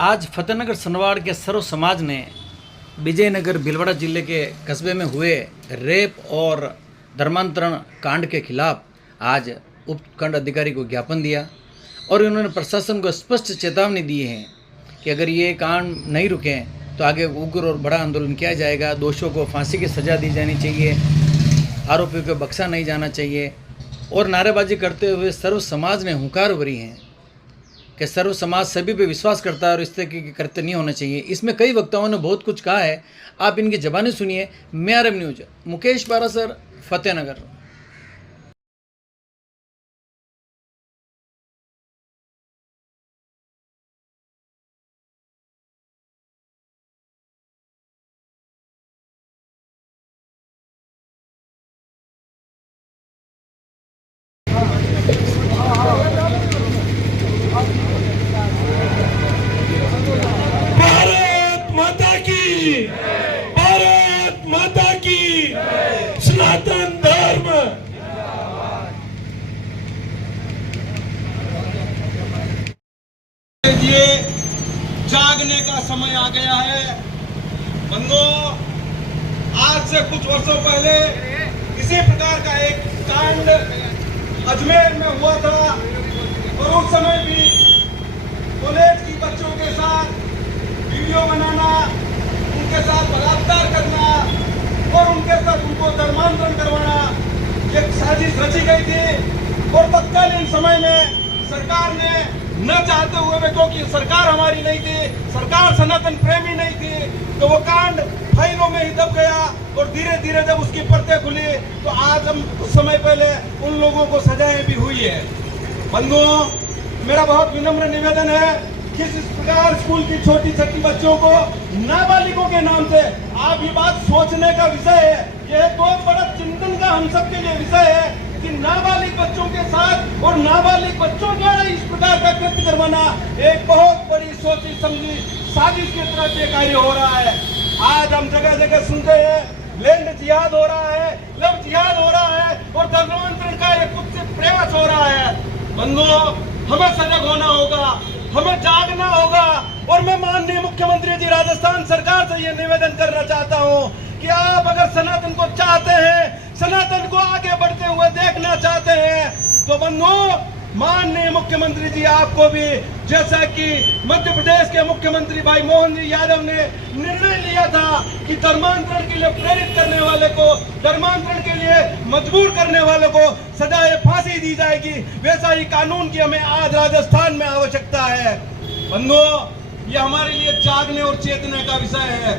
आज फतेहनगर सनवाड़ के सर्व समाज ने विजयनगर भीलवाड़ा जिले के कस्बे में हुए रेप और धर्मांतरण कांड के खिलाफ आज उपखंड अधिकारी को ज्ञापन दिया और उन्होंने प्रशासन को स्पष्ट चेतावनी दी है कि अगर ये कांड नहीं रुकें तो आगे उग्र और बड़ा आंदोलन किया जाएगा। दोषियों को फांसी की सज़ा दी जानी चाहिए, आरोपियों को बख्शा नहीं जाना चाहिए। और नारेबाजी करते हुए सर्व समाज ने हुंकार भरी है कि सर्व समाज सभी पे विश्वास करता है और इस तरह के कृत्य नहीं होने चाहिए। इसमें कई वक्ताओं ने बहुत कुछ कहा है, आप इनकी ज़बानी सुनिए। मेआरएम न्यूज, मुकेश बारासर, फतेहनगर। भारत माता की सनातन धर्म। ये जागने का समय आ गया है बंधुओं। आज से कुछ वर्षों पहले इसी प्रकार का एक कांड अजमेर में हुआ था और उस समय भी कॉलेज की बच्चों के साथ वीडियो बनाना, उनके साथ बलात्कार करना और उनके साथ उनको धर्मांतरण करवाना ये साजिश रची गई थी। और तत्कालीन समय में सरकार ने न चाहते हुए भी, क्योंकि सरकार हमारी नहीं थी, सरकार सनातन प्रेमी नहीं थी, तो वो कांड फाइलों में ही दब गया। और धीरे धीरे जब उसकी परतें खुली तो आज हम कुछ समय पहले उन लोगों को सजाएं भी हुई है। बंधुओं, मेरा बहुत विनम्र निवेदन है कि इस प्रकार स्कूल की छोटी छोटी बच्चों को नाबालिगों के नाम से, आप ये बात सोचने का विषय है, ये बहुत बड़ा चिंतन का हम सबके लिए विषय है कि नाबालिग बच्चों के साथ और नाबालिग बच्चों द्वारा इस प्रकार का कृत्य करवाना एक बहुत बड़ी सोची समझी साजिश की तरह से कार्य हो रहा है। आज हम जगह जगह सुनते हैं लैंड जिहाद हो रहा है, लव जिहाद हो रहा है और धर्मांतरण का एक कुत्सित प्रयास हो रहा है। बंधुओं, हमें सजग होना होगा, हमें जागना होगा। और मैं माननीय मुख्यमंत्री जी राजस्थान सरकार से ये निवेदन करना चाहता हूँ कि आप अगर सनातन को चाहते हैं, सनातन को आगे बढ़ते हुए देखना चाहते हैं, तो बंधुओं माननीय मुख्यमंत्री जी आपको भी, जैसा कि मध्य प्रदेश के मुख्यमंत्री भाई मोहन जी यादव ने निर्णय लिया था कि धर्मांतरण के लिए प्रेरित करने वाले को, धर्मांतरण के लिए मजबूर करने वाले को सजाए फांसी दी जाएगी, वैसा ही कानून की हमें आज राजस्थान में आवश्यकता है। बंधुओं, ये हमारे लिए जागने और चेतने का विषय है,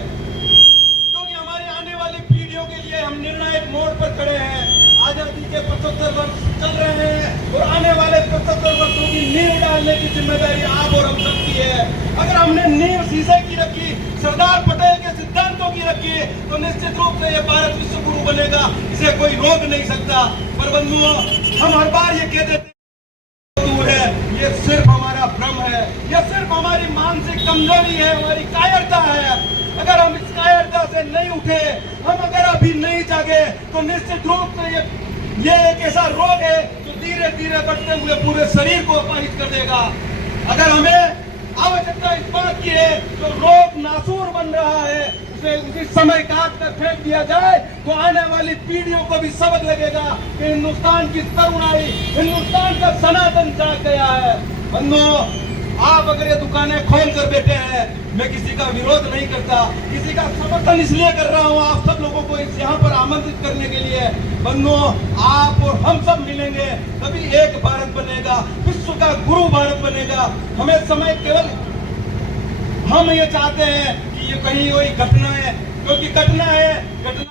क्योंकि हमारे आने वाली पीढ़ियों के लिए हम निर्णायक मोड़ पर खड़े हैं। आजादी के 75 वर्ष चल रहे हैं और आने वाले 75 वर्षों की नींव डालने की जिम्मेदारी आप और हम सबकी है। अगर हमने नींव शीशे की रखी, सरदार पटेल के सिद्धांतों की रखी, तो निश्चित रूप से ये भारत विश्व गुरु बनेगा, इसे कोई रोक नहीं सकता। पर बंधुओं, हम हर बार ये कहते थे दूर है, ये सिर्फ हमारा भ्रम है, ये सिर्फ हमारी मानसिक कमजोरी है, हमारी कायरता है। अगर हम इस कायरता से नहीं उठे, हम अगर अभी नहीं जागे, तो निश्चित रूप से ये एक ऐसा रोग है जो धीरे धीरे बढ़ते हुए पूरे शरीर को अपाहित कर देगा। अगर हमें आवश्यकता इस बात की है, तो रोग नासूर बन रहा है, उसे उसी समय काट कर फेंक दिया जाए, तो आने वाली पीढ़ियों को भी सबक लगेगा कि हिंदुस्तान की तरुणाई, हिंदुस्तान का सनातन जाग गया है। बंधुओं, आप अगर ये दुकानें खोल कर बैठे हैं, मैं किसी का विरोध नहीं करता, किसी का समर्थन इसलिए कर रहा हूँ आप सब लोगों को यहाँ पर आमंत्रित करने के लिए। बंधुओं, आप और हम सब मिलेंगे तभी एक भारत बनेगा, विश्व का गुरु भारत बनेगा। हमें समय केवल, हम ये चाहते हैं कि ये कहीं कोई घटना है, क्योंकि घटना है, घटना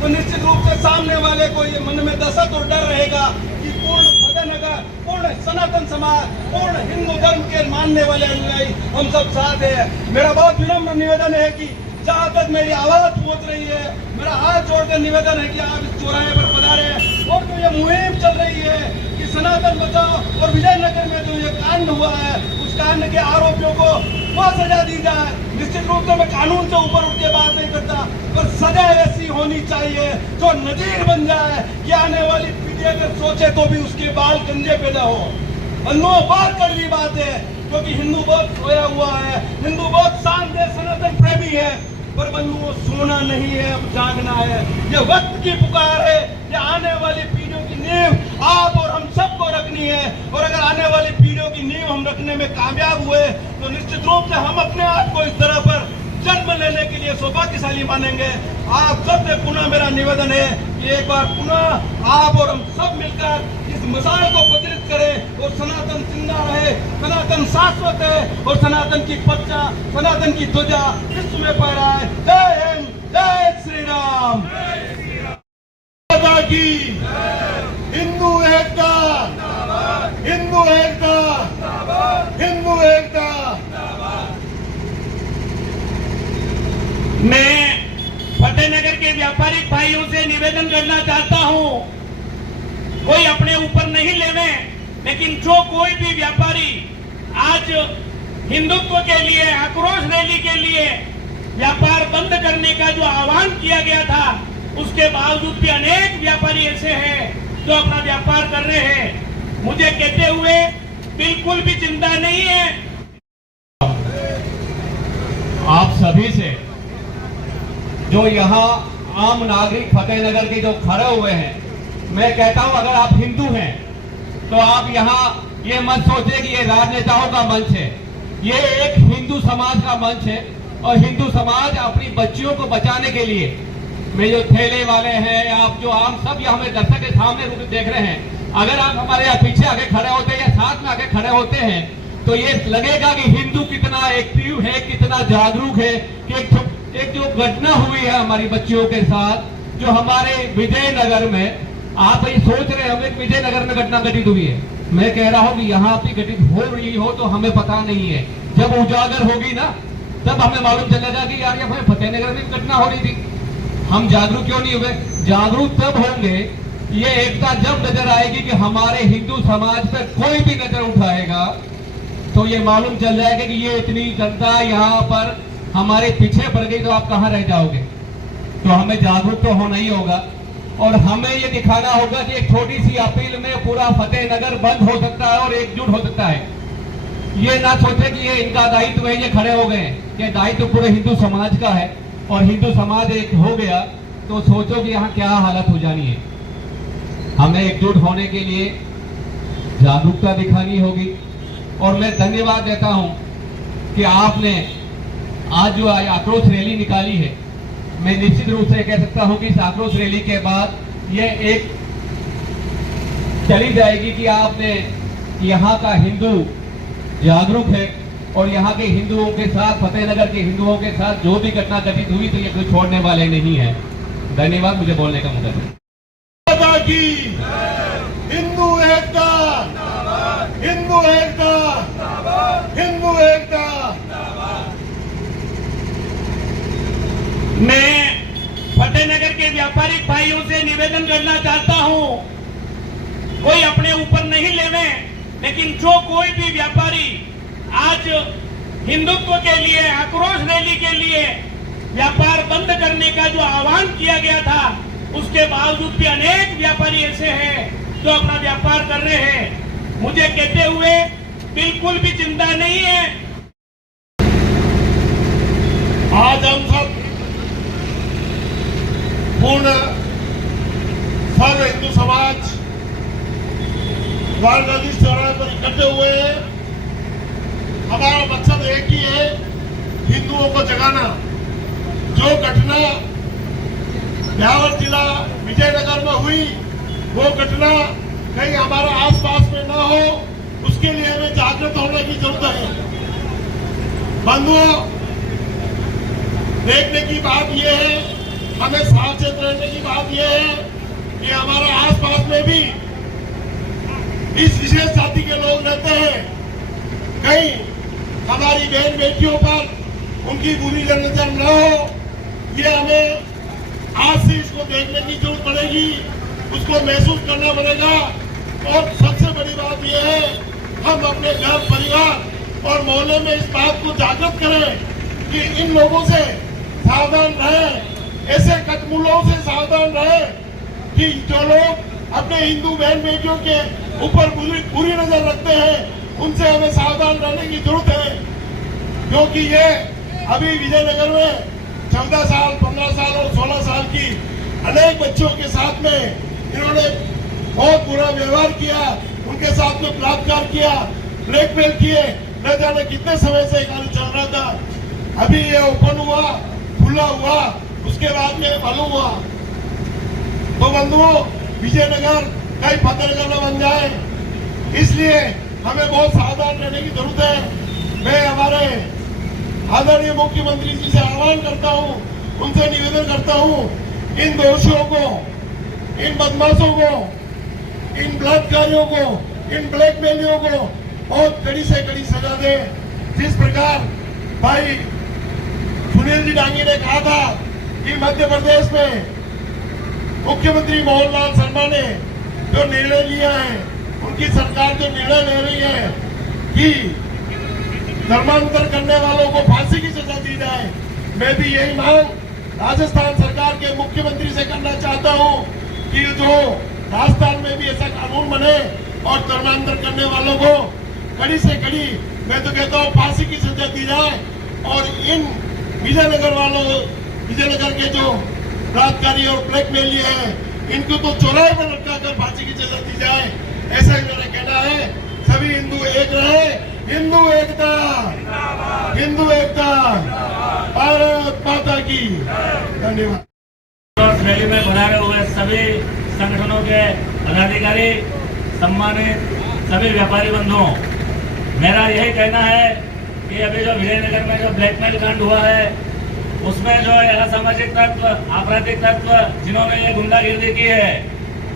तो निश्चित रूप से सामने वाले को ये मन में दहशत और डर रहेगा कि पूर्ण फतेहनगर, पूर्ण सनातन समाज, पूर्ण हिंदू धर्म के मानने वाले अनुयायी हम सब साथ हैं। मेरा बहुत विनम्र निवेदन है कि जहाँ तक मेरी आवाज पहुँच रही है, मेरा हाथ जोड़कर निवेदन है कि आप इस चौराहे पर पधारे और जो ये मुहिम चल रही है कि सनातन बचाओ, और विजयनगर में जो ये कांड हुआ है उस कांड के आरोपियों को वो सजा दी जाए। निश्चित रूप से मैं कानून से ऊपर उठ के बात नहीं करता, पर सजा ऐसी होनी चाहिए जो नजीर बन जाए कि आने वाली पीढ़ी अगर सोचे तो भी उसके बाल गंजे पैदा हो। बंधुओं, बहुत कड़वी बात है क्योंकि हिंदू बहुत सोया हुआ है, हिंदू बहुत शानदार सनातन प्रेमी है। पर बंधुओं, सोना नहीं है, अब जागना है। ये वक्त की पुकार है, ये आने वाली पीढ़ियों की नींव आप और हम सबको रखनी है। और अगर आने वाली पीढ़ियों की नींव हम रखने में कामयाब हुए तो निश्चित रूप से हम अपने आप को इस तरह पर जन्म लेने के लिए सौभाग्यशाली मानेंगे। आप सबसे पुनः मेरा निवेदन है कि एक बार पुनः आप और हम सब मिलकर इस मिसाल को प्रज्वलित करें और सनातन जिंदा रहे, सनातन शाश्वत है और सनातन की पर्चा, सनातन की ध्वजा विश्व में फहराए। जय हिंद, जय श्री राम। की हिंदू एकता, हिंदू एकता, हिंदू एकता। मैं फतेहनगर के व्यापारिक भाइयों से निवेदन करना चाहता हूं, कोई अपने ऊपर नहीं लेवे, लेकिन जो कोई भी व्यापारी आज हिंदुत्व के लिए, आक्रोश रैली के लिए व्यापार बंद करने का जो आह्वान किया गया था, उसके बावजूद भी अनेक व्यापारी ऐसे हैं जो अपना व्यापार कर रहे हैं। मुझे कहते हुए बिल्कुल भी चिंता नहीं है। आप सभी से, जो यहाँ आम नागरिक फतेहनगर के जो खड़े हुए हैं, मैं कहता हूं अगर आप हिंदू हैं तो आप यहाँ ये मत सोचे कि ये राजनेताओं का मंच है। ये एक हिंदू समाज का मंच है और हिंदू समाज अपनी बच्चियों को बचाने के लिए, में जो ठेले वाले हैं, आप जो आम सब यहाँ हमें दर्शक के सामने रुक देख रहे हैं, अगर आप हमारे यहाँ पीछे आके खड़े होते हैं या साथ में आके खड़े होते हैं तो ये लगेगा कि हिंदू कितना एक्टिव है, कितना जागरूक है। कि एक जो घटना हुई है हमारी बच्चियों के साथ, जो हमारे विजयनगर में, आप ये सोच रहे होंगे विजयनगर में घटना घटित हुई है। मैं कह रहा हूं कि यहाँ भी घटित हो रही हो तो हमें पता नहीं है। जब उजागर होगी ना, तब हमें मालूम चलेगा कि यार ये फतेहनगर में घटना हो रही थी। हम जागरूक क्यों नहीं हुए? जागरूक तब होंगे, ये एकता जब नजर आएगी कि हमारे हिंदू समाज पर कोई भी नजर उठाएगा तो ये मालूम चल जाएगा कि ये इतनी जनता यहाँ पर हमारे पीछे पड़ गई तो आप कहाँ रह जाओगे। तो हमें जागरूक तो होना ही होगा और हमें ये दिखाना होगा कि एक छोटी सी अपील में पूरा फतेहनगर बंद हो सकता है और एकजुट हो सकता है। ये ना सोचे कि ये इनका दायित्व है, ये खड़े हो गए। ये दायित्व पूरे हिंदू समाज का है और हिंदू समाज एक हो गया तो सोचो कि यहाँ क्या हालत हो जानी है। हमें एकजुट होने के लिए जागरूकता दिखानी होगी और मैं धन्यवाद देता हूं कि आपने आज जो आक्रोश रैली निकाली है। मैं निश्चित रूप से कह सकता हूं कि इस आक्रोश रैली के बाद ये एक चली जाएगी कि आपने यहाँ का हिंदू जागरूक है और यहाँ के हिंदुओं के साथ, फतेहनगर के हिंदुओं के साथ जो भी घटना घटित हुई तो ये कोई छोड़ने वाले नहीं है। धन्यवाद मुझे बोलने का मौका दिया। की हिंदू एकता, हिंदू एकता, हिंदू एकता। मैं फतेहनगर के व्यापारिक भाइयों से निवेदन करना चाहता हूं, कोई अपने ऊपर नहीं लेवे, लेकिन जो कोई भी व्यापारी आज हिंदुत्व के लिए, आक्रोश रैली के लिए व्यापार बंद करने का जो आह्वान किया गया था, उसके बावजूद भी अनेक व्यापारी ऐसे हैं जो अपना व्यापार कर रहे हैं। मुझे कहते हुए बिल्कुल भी चिंता नहीं है। आज हम सब पूर्ण सर्व हिंदू समाज द्वारकाधीश चौराहे पर इकट्ठे हुए हैं। हमारा मकसद एक ही है, हिंदुओं को जगाना। जो घटना ब्यावर जिला विजयनगर में हुई, वो घटना कहीं हमारे आसपास में ना हो, उसके लिए हमें जागृत होने की जरूरत है। बंधुओं, देखने की बात यह है, हमें सावचेत रहने की बात यह है कि हमारे आसपास में भी इस विशेष जाति के लोग रहते हैं। कहीं हमारी बहन बेटियों पर उनकी बुरी नजर न हो, ये हमें आज से इसको देखने की जरूरत पड़ेगी, उसको महसूस करना पड़ेगा। और सबसे बड़ी बात यह है, हम अपने घर, परिवार और मोहल्ले में इस बात को जागृत करें कि इन लोगों से सावधान रहें, ऐसे कटमुलों से सावधान रहें कि जो लोग अपने हिंदू बहन बेटियों के ऊपर बुरी नजर रखते हैं, उनसे हमें सावधान रहने की जरूरत है, क्योंकि ये अभी विजयनगर में 14 साल, 15 साल और 16 साल की अनेक बच्चों के साथ में इन्होंने बहुत बुरा व्यवहार किया, उनके साथ में बलात्कार किया, ब्लैकमेल किए, न जाने कितने समय से कार्य चल रहा था। अभी ये ओपन हुआ, खुला हुआ, उसके बाद में मालूम हुआ। तो बंधुओं, विजयनगर कहीं फतेहनगर न बन जाए, इसलिए हमें बहुत सावधान रहने की जरूरत है। मैं हमारे आदरणीय मुख्यमंत्री जी से आह्वान करता हूं, उनसे निवेदन करता हूं, इन दोषियों को, इन बदमाशों को, इन बलात्कारियों को, इन ब्लैकमेलियों को बहुत कड़ी से कड़ी सजा दे। जिस प्रकार भाई सुनील जी डांगी ने कहा था कि मध्य प्रदेश में मुख्यमंत्री मोहनलाल शर्मा ने जो निर्णय लिया है, उनकी सरकार जो निर्णय ले रही है कि धर्मांतर करने वालों को फांसी की सजा दी जाए, मैं भी यही मांग राजस्थान सरकार के मुख्यमंत्री से करना चाहता हूं कि जो राजस्थान में भी ऐसा कानून बने और धर्मांतर करने वालों को कड़ी से कड़ी, मैं तो कहता हूं फांसी की सजा दी जाए। और इन विजयनगर वालों, विजयनगर के जो बलात्कारी और ब्लैकमेलिए हैं, इनको तो चौराहे पर लटका कर फांसी की सजा दी जाए, ऐसा ही मेरा कहना है। सभी हिंदू एक रहे, हिंदू एकता, हिंदू एकता, भारत माता की। धन्यवाद। रैली में पधारे हुए सभी संगठनों के पदाधिकारी, सम्मानित सभी व्यापारी बंधुओं, मेरा यही कहना है कि अभी जो विजयनगर में जो ब्लैकमेल कांड हुआ है, उसमें जो असामाजिक तत्व, आपराधिक तत्व जिन्होंने ये गुंडागिर्दी की है,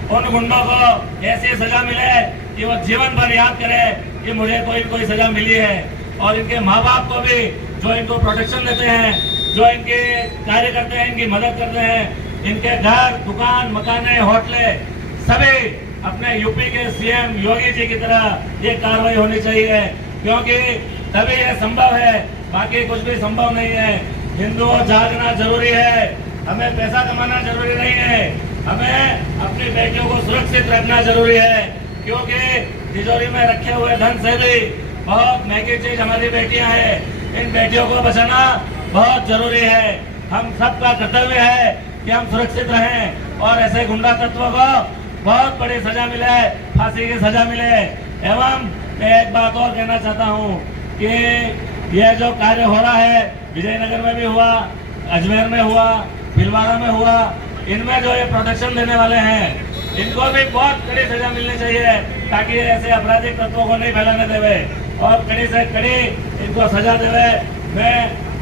उन गुंडों को ऐसी सजा मिले कि वो जीवन भर याद करे कि मुझे कोई सजा मिली है। और इनके माँ बाप को भी जो इनको प्रोटेक्शन देते हैं, जो इनके कार्य करते हैं, इनकी मदद करते हैं, इनके घर, दुकान, मकाने, होटले, सभी अपने यूपी के सीएम योगी जी की तरह ये कार्रवाई होनी चाहिए, क्योंकि तभी ये संभव है, बाकी कुछ भी संभव नहीं है। हिंदुओं जागना जरूरी है, हमें पैसा कमाना जरूरी नहीं है, हमें अपनी बेटियों को सुरक्षित रखना जरूरी है, क्योंकि तिजोरी में रखे हुए धन से भी बहुत महंगी चीज हमारी बेटियां हैं। इन बेटियों को बचाना बहुत जरूरी है। हम सबका कर्तव्य है कि हम सुरक्षित रहें और ऐसे गुंडा तत्वों को बहुत बड़ी सजा मिले, फांसी की सजा मिले। एवं मैं एक बात और कहना चाहता हूँ कि यह जो कार्य हो रहा है, विजयनगर में भी हुआ, अजमेर में हुआ, भीलवाड़ा में हुआ, इनमें जो ये प्रोटेक्शन देने वाले हैं, इनको भी बहुत कड़ी सजा मिलनी चाहिए, ताकि ऐसे आपराधिक तत्वों को नहीं फैलाने देवे और कड़ी से कड़ी इनको सजा देवे। मैं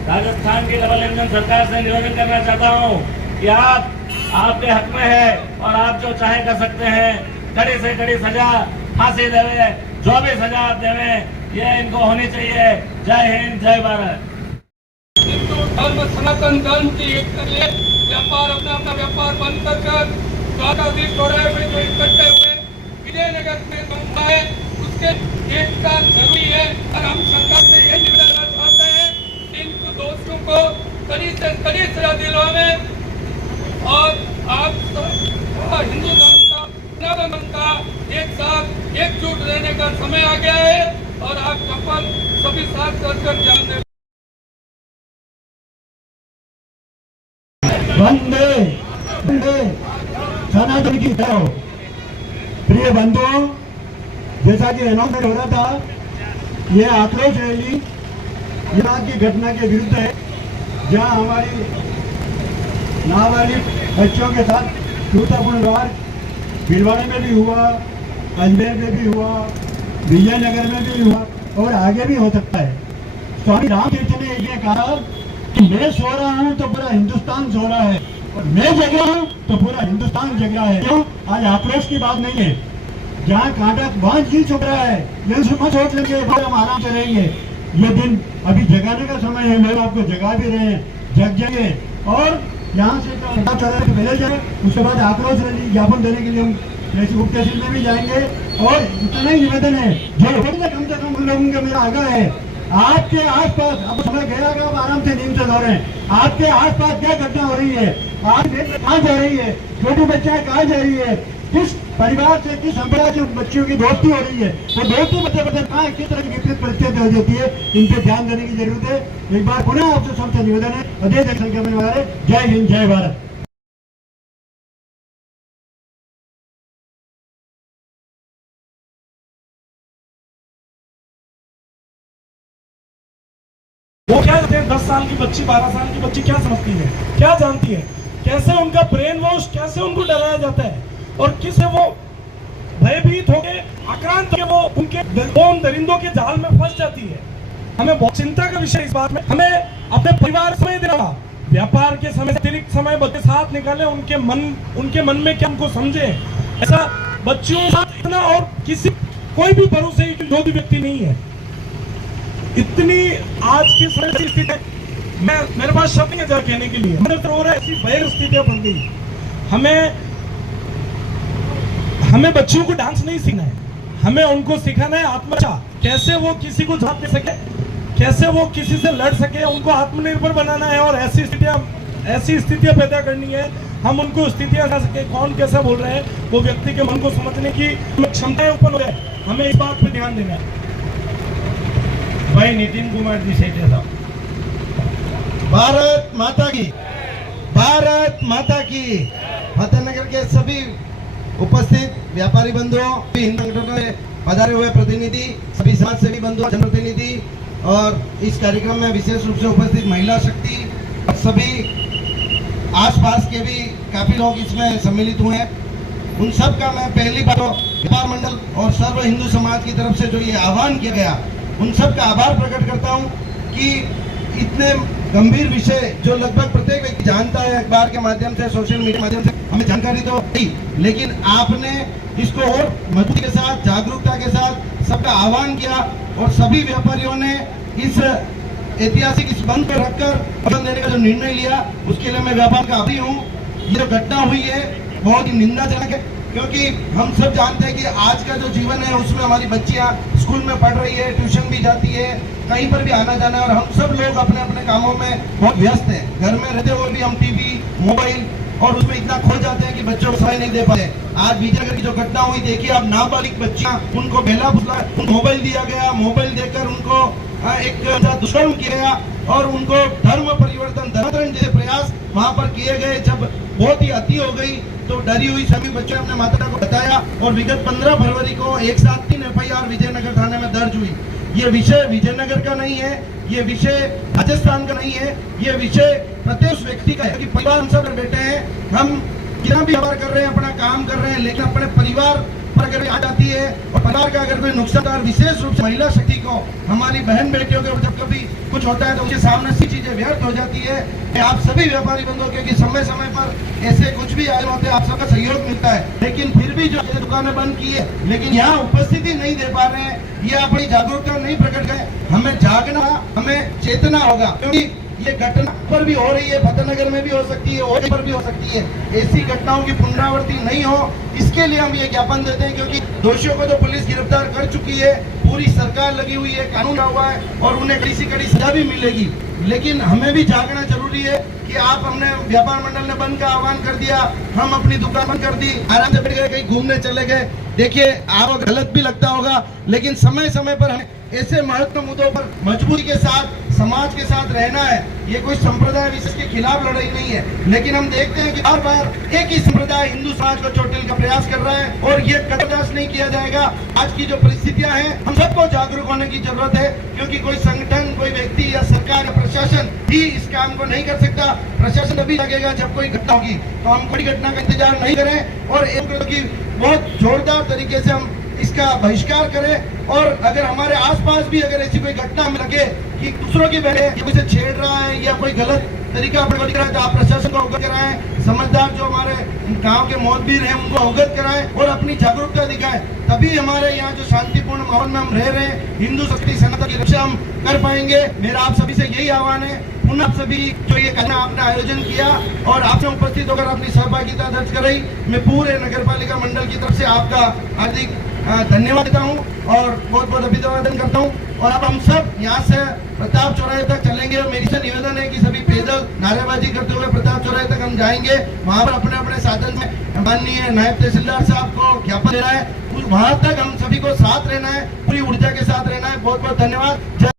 राजस्थान की डबल इंजन सरकार से निवेदन करना चाहता हूँ कि आपके हक में है और आप जो चाहे कर सकते हैं, कड़ी से कड़ी सजा, फांसी देवे, जो भी सजा आप देवे, ये इनको होनी चाहिए। जय हिंद, जय भारत। हिंदू धर्म सनातन धर्म की एकता के लिए व्यापार अपना व्यापार बंद कर द्वारकाधीश चौराहे में जो इकट्ठे हुए विजयनगर में पहुंचा है, उसके एकता जरूरी है। और हम सरकार से ये निवेदन करना चाहते हैं कि इन दोषियों को कड़ी से कड़ी सजा दिलवावे और आप हिंदू धर्म का, सनातन धर्म का एक साथ एकजुट रहने का समय आ गया है और आप कपल सभी साथ कर ध्यान दें। वंदे वंदे सनातन की जय हो। प्रिय बंधुओं, जैसा कि अनाउंसमेंट हो रहा था, ये आक्रोश रैली इराक की घटना के विरुद्ध है, जहां हमारी नाबालिग बच्चों के साथ क्रूरतापूर्ण व्यवहार भीलवाड़ा में भी हुआ, अजमेर में भी हुआ, विजयनगर में भी हुआ और आगे भी हो सकता है। स्वामी रामतीर्थ ने ये कहा कि मैं सो रहा हूँ तो पूरा हिंदुस्तान सो रहा है और मैं जगा हूँ तो पूरा हिंदुस्तान जग रहा है। क्यों? आज आक्रोश की बात नहीं है, जहाँ कांटा वहाँ जी छुप रहा है, ये मत सोच लेंगे हम आराम से रहेंगे। ये दिन अभी जगाने का समय है, लोग आपको जगा भी रहे हैं, जग जाएंगे और यहाँ से तो मिले जाए। उसके बाद आक्रोश रैली ज्ञापन देने के लिए हम उप तहसील में भी जाएंगे। और इतना ही निवेदन है, जो कम से कम उन लोगों का मेरा आग्रह है, आपके आसपास, अब समय गया कि आप आराम से नींद से सो रहे हैं, आपके आसपास क्या घटना हो रही है, आप कहाँ जा रही है, छोटी बच्चा कहाँ जा रही है, किस परिवार से, किस संप्रदाय से बच्चियों की दोस्ती हो रही है, वो दोस्ती बच्चे बच्चे कहाँ किस तरह की विपरीत परिस्थिति हो जाती है, इन पे ध्यान देने की जरूरत है। एक बार पुनः आपसे सबसे निवेदन है, अधिक जनसंख्या में हमारे जय हिंद जय भारत। वो क्या कहते हैं, 10 साल की बच्ची, 12 साल की बच्ची क्या समझती है, क्या जानती है, कैसे उनका ब्रेन वॉश, कैसे उनको डराया जाता है और किससे वो भयभीत होके आक्रांत होके वो उनके उन दरिंदों के जाल में फंस जाती है। हमें बहुत चिंता का विषय इस बात में, हमें अपने परिवार समय देना, व्यापार के समय अतिरिक्त समय बच्चे साथ निकाले, उनके मन में क्या उनको समझे। ऐसा बच्चियों के साथ इतना और किसी कोई भी भरोसे योग्य व्यक्ति नहीं है। इतनी आज की समय स्थिति, मेरे पास शब्द नहीं है कहने के लिए, मेरे तो ऐसी भयानक स्थितियां बन गई। हमें बच्चियों को डांस नहीं सीखना है, हमें उनको सिखाना है आत्मरक्षा, कैसे वो किसी को झाँक दे सके, कैसे वो किसी से लड़ सके, उनको आत्मनिर्भर बनाना है और ऐसी स्थितियां पैदा करनी है। हम उनको स्थितियां ला सके, कौन कैसा बोल रहे हैं, वो व्यक्ति के मन को समझने की क्षमताएं ऊपर हो जाए, हमें इस बात पर ध्यान देना है। भाई नितिन कुमार जी सेठे साहब। भारत माता की, भारत माता की। फतेहनगर के सभी उपस्थित व्यापारी बंधुओं, हिंदू संगठनों में पधारे हुए प्रतिनिधि, सभी समाज सेवी बंधु, जनप्रतिनिधि और इस कार्यक्रम में विशेष रूप से उपस्थित महिला शक्ति, सभी आसपास के भी काफी लोग इसमें सम्मिलित हुए हैं, उन सब का मैं पहली बार व्यापार मंडल और सर्व हिंदू समाज की तरफ से जो ये आह्वान किया गया, उन सब का आभार प्रकट करता हूं कि इतने गंभीर विषय जो लगभग प्रत्येक व्यक्ति जानता है, अखबार के माध्यम से, सोशल मीडिया के माध्यम से हमें जानकारी तो थी, लेकिन आपने इसको और मजबूती के साथ, जागरूकता के साथ सबका आह्वान किया और सभी व्यापारियों ने इस ऐतिहासिक इस बंद पर रखकर बंद देने का जो निर्णय लिया, उसके लिए मैं व्यापार का आभारी हूँ। ये जो घटना हुई है बहुत ही निंदाजनक है, क्योंकि हम सब जानते हैं कि आज का जो जीवन है उसमें हमारी बच्चियां स्कूल में पढ़ रही है, ट्यूशन भी जाती है, कहीं पर भी आना जाना है और हम सब लोग अपने अपने कामों में बहुत व्यस्त हैं। घर में रहते हुए भी हम टीवी, मोबाइल और उसमें इतना खो जाते हैं कि बच्चों को समय नहीं दे पाते। आज विजयनगर की जो घटना हुई, देखिए आप, नाबालिग बच्चियां, उनको बेला बुला मोबाइल दिया गया, मोबाइल देकर उनको एक दुष्कर्म किया गया और उनको धर्म परिवर्तन, धर्मांतरण जैसे प्रयास वहां पर किए गए। जब बहुत ही अति हो गई तो डरी हुई सभी बच्चों ने अपने माता को बताया और विगत 15 फरवरी को एक साथ 3 FIR विजयनगर थाने में दर्ज हुई। ये विषय विजयनगर का नहीं है, ये विषय राजस्थान का नहीं है, ये विषय प्रत्येक व्यक्ति का है कि परिवार हम सब बैठे हैं, हम कितना भी व्यापार कर रहे हैं, अपना काम कर रहे हैं, लेकिन अपने परिवार पर अगर आ जाती है और परिवार का अगर कोई नुकसान, विशेष रूप से महिला शक्ति को, हमारी बहन बेटियों के जब कभी कुछ होता है तो उसके सामने सी चीजें व्यर्थ हो जाती है। आप सभी व्यापारी बंधुओं के समय समय पर ऐसे कुछ भी आयोजन होते हैं, आप सबका सहयोग मिलता है, लेकिन फिर भी जो दुकानें बंद की है, लेकिन यहाँ उपस्थिति नहीं दे पा रहे हैं, ये अपनी जागरूकता नहीं प्रकट करें। हमें जागना, हमें चेतना होगा, क्योंकि ये घटना पर भी हो रही है, फतेहनगर में भी हो सकती है और पर भी हो सकती है। ऐसी घटनाओं की पुनरावृत्ति नहीं हो, इसके लिए हम ये ज्ञापन देते हैं, क्योंकि दोषियों को तो पुलिस गिरफ्तार कर चुकी है, पूरी सरकार लगी हुई है, कानून हुआ है और उन्हें कड़ी से कड़ी सजा भी मिलेगी। लेकिन हमें भी जागना जरूरी है कि आप, हमने व्यापार मंडल ने बंद का आह्वान कर दिया, हम अपनी दुकान बंद कर दी, आराम से बैठ गए, कहीं घूमने चले गए। देखिए आपको गलत भी लगता होगा, लेकिन समय समय पर हमें ऐसे महत्वपूर्ण मुद्दों पर मजबूरी के साथ, समाज के साथ रहना है। ये कोई संप्रदाय विशेष के खिलाफ लड़ाई नहीं है, लेकिन हम देखते हैं कि बार बार एक ही संप्रदाय हिंदू समाज को चोटिल का प्रयास कर रहा है और ये बर्दाश्त नहीं किया जाएगा। आज की जो परिस्थितियां हैं, हम सबको जागरूक होने की जरूरत है, क्योंकि कोई संगठन, कोई व्यक्ति या सरकार या प्रशासन ही इस काम को नहीं कर सकता। प्रशासन तभी लगेगा जब कोई घटना होगी, तो हम कोई घटना का इंतजार नहीं करें और एक बहुत जोरदार तरीके से हम इसका बहिष्कार करें। और अगर हमारे आसपास भी अगर ऐसी कोई घटना हमें लगे कि दूसरों की बहने किसी से छेड़ रहा है या कोई गलत तरीका अपने रहा है, तो आप प्रशासन को अवगत कराएं, समझदार जो हमारे गांव के मोहब्बीर हैं उनको अवगत कराएं और अपनी जागरूकता दिखाएं। तभी हमारे यहाँ जो शांतिपूर्ण माहौल में हम रह रहे हैं, हिंदू शक्ति सनातन की रक्षा हम कर पाएंगे। मेरा आप सभी से यही आह्वान है, पुनः आप सभी जो ये करना आपने आयोजन किया और आपने उपस्थित होकर अपनी सहभागिता दर्ज कराई, मैं पूरे नगर पालिका मंडल की तरफ से आपका हार्दिक धन्यवाद देता हूँ और बहुत बहुत अभिनंदन करता हूँ। और अब हम सब यहाँ से प्रताप चौराहे तक चलेंगे और मेरी से निवेदन है कि सभी पैदल नारेबाजी करते हुए प्रताप चौराहे तक हम जाएंगे। वहाँ पर अपने अपने साधन में माननीय नायब तहसीलदार साहब को ज्ञापन दे रहा है, वहाँ तक हम सभी को साथ रहना है, पूरी ऊर्जा के साथ रहना है। बहुत बहुत धन्यवाद।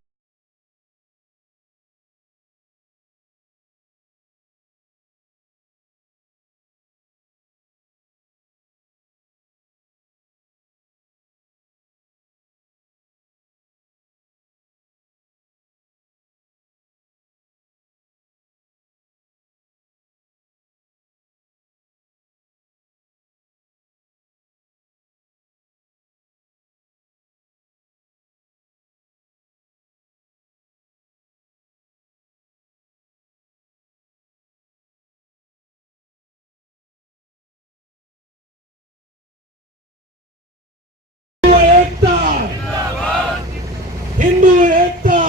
हिंदू एकता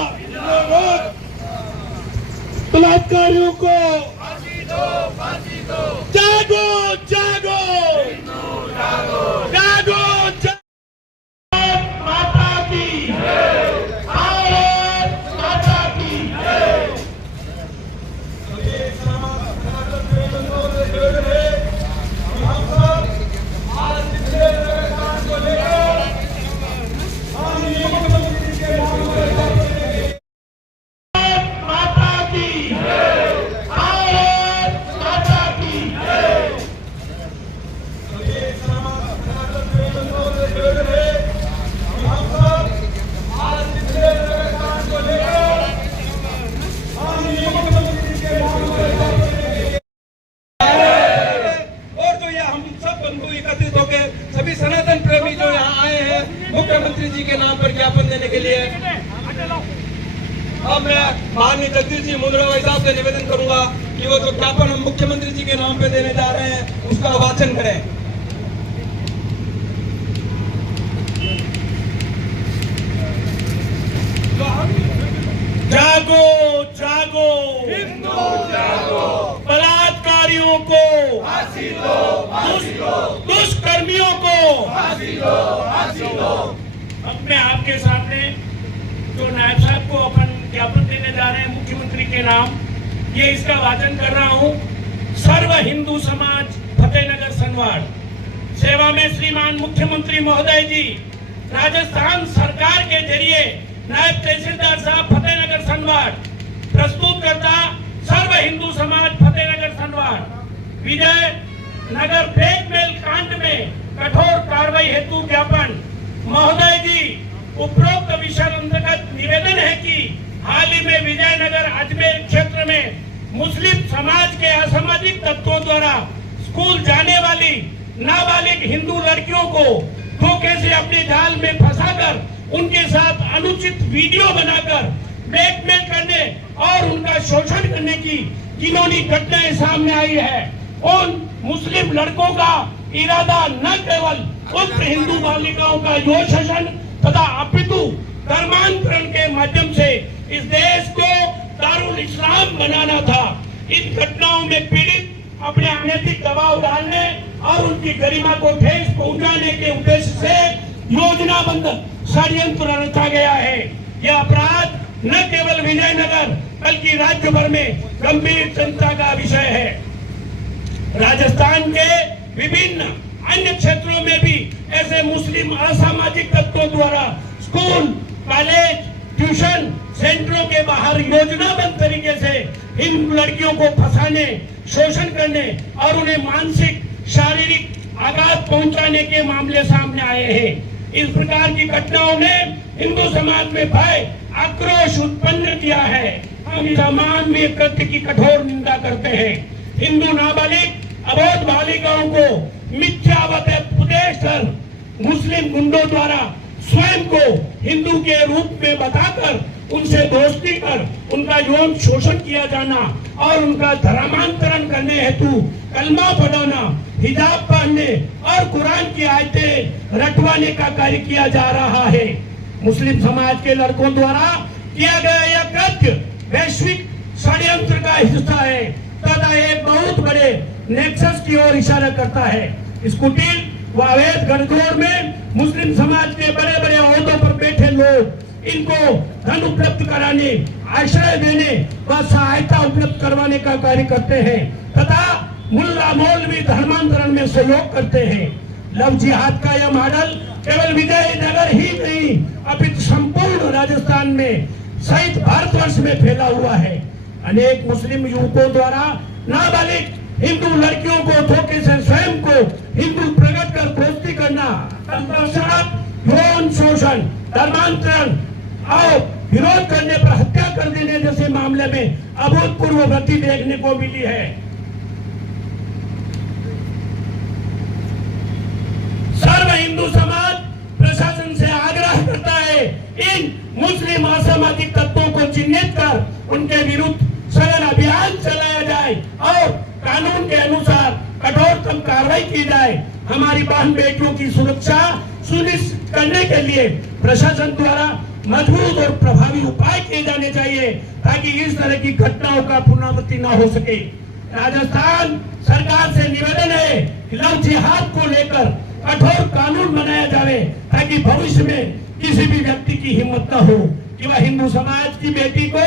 बलात्कारियों को जागो जागो जागो माता की भारत माता की सभी सनातन प्रेमी जो यहाँ आए हैं मुख्यमंत्री जी के नाम पर ज्ञापन देने के लिए, अब मैं माननीय जगदीश जी मुंद्रा भाई साहब से निवेदन करूंगा कि वो जो ज्ञापन हम मुख्यमंत्री जी के नाम पे देने जा रहे हैं उसका वाचन करें। जागो जागो हिंदू जागो, बलात्कारियों को फांसी दो, दुष्कर्मियों को फांसी दो, फांसी दो। अब मैं आपके सामने जो नायब साहब को अपन ज्ञापन देने जा रहे हैं मुख्यमंत्री के नाम, ये इसका वाचन कर रहा हूँ। सर्व हिंदू समाज फतेहनगर सनवाड़ सेवा में श्रीमान मुख्यमंत्री महोदय जी, राजस्थान सरकार के जरिए नायब तहसीलदार साहब फतेहनगर सनवाड़ प्रस्तुत करता सर्व हिंदू समाज फतेहनगर सनवाड़ विजय नगर ब्लैकमेल कांड में कठोर कार्रवाई हेतु ज्ञापन। महोदय जी, उपरोक्त विषय अंतर्गत निवेदन है कि हाल ही में विजयनगर अजमेर क्षेत्र में मुस्लिम समाज के असामाजिक तत्वों द्वारा स्कूल जाने वाली नाबालिग हिंदू लड़कियों को धोखे से अपने जाल में फंसाकर उनके साथ अनुचित वीडियो बनाकर ब्लैकमेल करने और उनका शोषण करने की घिनौनी घटनाएं सामने आई है। उन मुस्लिम लड़कों का इरादा न केवल उक्त हिंदू बालिकाओं का यौन शोषण तथा अपितु धर्मांतरण के माध्यम से इस देश को दारुल इस्लाम बनाना था। इन घटनाओं में पीड़ित अपने अनैतिक दबाव डालने और उनकी गरिमा को ठेस पहुंचाने के उद्देश्य से योजनाबद्ध षड्यंत्र रचा गया है। यह अपराध न केवल विजयनगर बल्कि राज्य भर में गंभीर चिंता का विषय है। राजस्थान के विभिन्न अन्य क्षेत्रों में भी ऐसे मुस्लिम असामाजिक तत्वों द्वारा स्कूल, कॉलेज, ट्यूशन सेंटरों के बाहर योजनाबद्ध तरीके से हिंदू लड़कियों को फंसाने, शोषण करने और उन्हें मानसिक, शारीरिक आघात पहुंचाने के मामले सामने आए हैं। इस प्रकार की घटनाओं ने हिंदू समाज में भय, आक्रोश उत्पन्न किया है। हम इस अमानवीय कृत्य की कठोर निंदा करते हैं। हिंदू नाबालिग अबोध बालिकाओं को मिथ्यावत उपदेश कर मुस्लिम गुंडों द्वारा स्वयं को हिंदू के रूप में बताकर उनसे दोस्ती कर उनका यौन शोषण किया जाना और उनका धर्मांतरण करने हेतु कलमा पढ़ाना, हिजाब पहनने और कुरान की आयतें रटवाने का कार्य किया जा रहा है। मुस्लिम समाज के लड़कों द्वारा किया गया यह कृत्य वैश्विक षड्यंत्र का हिस्सा है तथा एक बहुत बड़े नेक्सस की ओर इशारा करता है। इस कुटिल व अवैध गठजोड़ में मुस्लिम समाज के बड़े बड़े ओहदों पर बैठे लोग इनको धन उपलब्ध कराने, आश्रय देने व सहायता उपलब्ध करवाने का कार्य करते हैं तथा मुल्ला मौलवी धर्मांतरण में सहयोग करते हैं। लव जिहाद का यह मॉडल केवल विजयनगर ही नहीं अपितु संपूर्ण राजस्थान में सहित भारतवर्ष में फैला हुआ है। अनेक मुस्लिम युवकों द्वारा नाबालिग हिंदू लड़कियों को धोखे से स्वयं को हिंदू प्रकट कर दोस्ती करना, यौन शोषण, धर्मांतरण और विरोध करने पर हत्या कर देने जैसे मामले में अभूतपूर्व वृद्धि देखने को मिली है। सर्व हिंदू समाज प्रशासन से आग्रह करता है इन मुस्लिम असामाजिक तत्वों को चिन्हित कर उनके विरुद्ध सघन अभियान चलाया जाए और कानून के अनुसार कठोरतम कार्रवाई की जाए। हमारी बहन बेटियों की सुरक्षा सुनिश्चित करने के लिए प्रशासन द्वारा मजबूत और प्रभावी उपाय किए जाने चाहिए ताकि इस तरह की घटनाओं का पुनरावृत्ति न हो सके। राजस्थान सरकार से निवेदन है कि लव जिहाद को लेकर कठोर कानून बनाया जाए ताकि भविष्य में किसी भी व्यक्ति की हिम्मत न हो कि वह हिंदू समाज की बेटी को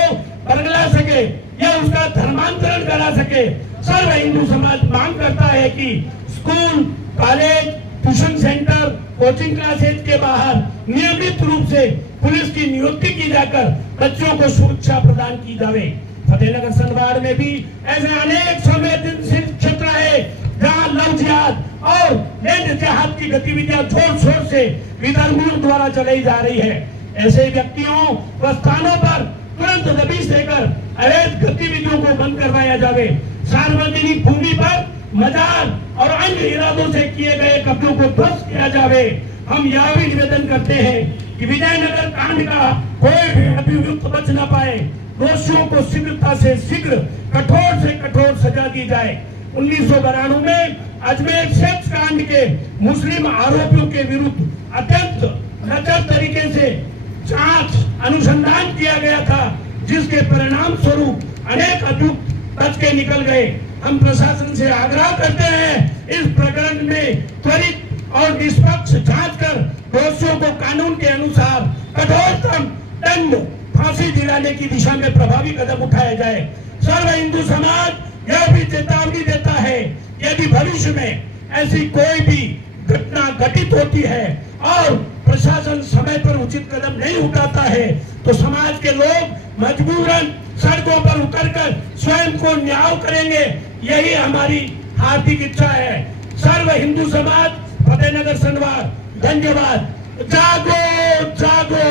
बरगला सके या उसका धर्मांतरण करा सके। सर्व हिंदू समाज मांग करता है कि school, college, tuition centre, coaching classes के बाहर नियमित रूप से पुलिस की नियुक्ति की जाकर बच्चों को सुरक्षा प्रदान की जाए। फतेहनगर सनवाड़ में भी ऐसे अनेक संवेदनशील क्षेत्र है जहां लव जिहाद और लैंड जिहाद की गतिविधियां जोर शोर से विधर्मियों द्वारा चलाई जा रही है। ऐसे व्यक्तियों व स्थानों पर तुरंत दबिश देकर अवैध गतिविधियों को बंद करवाया जाए। सार्वजनिक भूमि पर मजार और अन्य इरादों से किए गए कब्जों को ध्वस्त किया जाए। हम यह भी निवेदन करते हैं कि विजयनगर कांड का कोई भी अभियुक्त बच न पाए। दोषियों को शीघ्रता से शीघ्र कठोर से कठोर सजा दी जाए। 1992 में अजमेर सेक्स कांड के मुस्लिम आरोपियों के विरुद्ध अत्यंत नजर तरीके से जांच अनुसंधान किया गया था, जिसके परिणाम स्वरूप अनेक अभियुक्त बच के निकल गए। हम प्रशासन से आग्रह करते हैं इस प्रकरण में त्वरित और निष्पक्ष जांच कर दोषियों को कानून के अनुसार कठोरतम दंड, फांसी दिलाने की दिशा में प्रभावी कदम उठाया जाए। सर्व हिंदू समाज यह भी चेतावनी देता है यदि भविष्य में ऐसी कोई भी घटना घटित होती है और प्रशासन समय पर उचित कदम नहीं उठाता है तो समाज के लोग मजबूरन सड़कों पर उतरकर स्वयं को न्याय करेंगे। यही हमारी हार्दिक इच्छा है। सर्व हिंदू समाज फतेहनगर सनवाड़ धन्यवाद। जागो जागो।